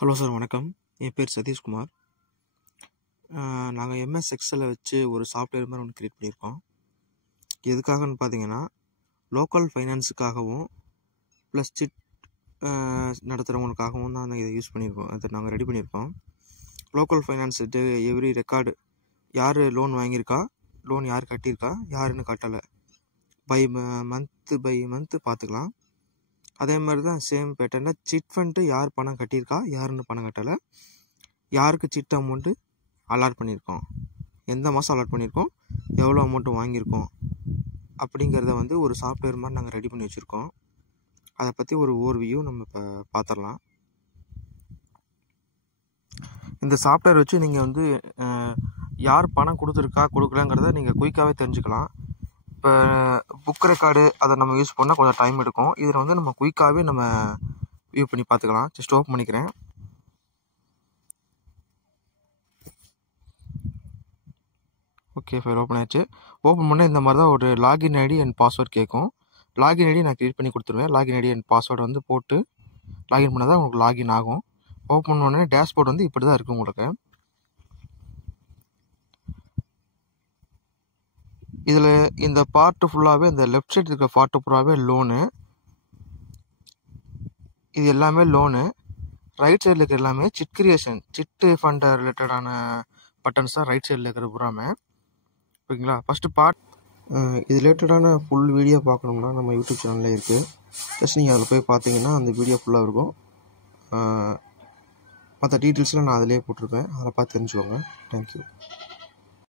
Hello sir, வணக்கம். என் பேர் சதீஷ்குமார். நாங்கள் MS எக்ஸலை வச்சு ஒரு சாஃப்ட்வேர் மாதிரி ஒன்று க்ரியேட் பண்ணியிருக்கோம். எதுக்காகன்னு பார்த்தீங்கன்னா, லோக்கல் ஃபைனான்ஸுக்காகவும் ப்ளஸ் சிட் நடத்துகிறவங்களுக்காகவும் தான் இதை யூஸ் பண்ணியிருக்கோம். அதை நாங்கள் ரெடி பண்ணியிருக்கோம். லோக்கல் ஃபைனான்ஸ் எவ்ரி ரெக்கார்டு, யார் லோன் வாங்கியிருக்கா, லோன் யார் கட்டியிருக்கா, யாருன்னு கட்டலை, பை மந்த்து பார்த்துக்கலாம். அதே மாதிரி தான் சேம் பேட்டர்னில் சிட் ஃபண்டு யார் பணம் கட்டியிருக்கா, யாருன்னு பணம் கட்டலை, யாருக்கு சிட் அமௌண்ட்டு அலாட் பண்ணியிருக்கோம், எந்த மாதம் அலாட் பண்ணியிருக்கோம், எவ்வளோ அமௌண்ட்டு வாங்கியிருக்கோம் அப்படிங்கிறத ஒரு சாஃப்ட்வேர் மாதிரி நாங்கள் ரெடி பண்ணி வச்சுருக்கோம். அதை பற்றி ஒரு ஓவர்வியூ நம்ம இப்போ பார்த்துடலாம். இந்த சாஃப்ட்வேர் வச்சு நீங்கள் யார் பணம் கொடுத்துருக்கா கொடுக்கலங்கிறத நீங்கள் குயிக்காகவே தெரிஞ்சுக்கலாம். இப்போ புக் ரெக்கார்டு அதை நம்ம யூஸ் பண்ணால் கொஞ்சம் டைம் எடுக்கும். இதில் நம்ம குயிக்காகவே நம்ம வியூ பண்ணி பார்த்துக்கலாம். ஜஸ்ட் ஓப்பன் பண்ணிக்கிறேன். ஓகே, ஃபைல் ஓப்பன் ஆயிடுச்சு. ஓப்பன் பண்ணால் இந்த மாதிரி தான் ஒரு லாகின் ஐடி அண்ட் பாஸ்வேர்ட் கேட்கும். லாகின் ஐடி நான் க்ரியேட் பண்ணி கொடுத்துருவேன். லாகின் ஐடி அண்ட் பாஸ்வேர்டு போட்டு லாகின் பண்ணால் தான் உங்களுக்கு லாகின் ஆகும். ஓப்பன் பண்ணோடனே டேஷ்போர்ட் இப்படி தான் இருக்குது உங்களுக்கு. இதில் இந்த பார்ட்டு ஃபுல்லாகவே, இந்த லெஃப்ட் சைடு இருக்கிற பார்ட்டு ஃபுல்லாகவே லோனு, இது எல்லாமே லோனு. ரைட் சைடில் இருக்கிற எல்லாமே சிட் கிரியேஷன், சிட்டு ஃபண்டை ரிலேட்டடான பட்டன்ஸ் தான் ரைட் சைடில் இருக்கிற பூராமே. ஓகேங்களா? ஃபஸ்ட்டு பார்ட் இது ரிலேட்டடான ஃபுல் வீடியோ பார்க்கணும்னா நம்ம யூடியூப் சேனலில் இருக்குது. ஜஸ்ட் நீங்கள் அதில் போய் பார்த்தீங்கன்னா அந்த வீடியோ ஃபுல்லாக இருக்கும். மற்ற டீட்டெயில்ஸ்லாம் நான் அதிலே போட்டிருப்பேன். அதை பார்த்து தெரிஞ்சுக்கோங்க. தேங்க்யூ.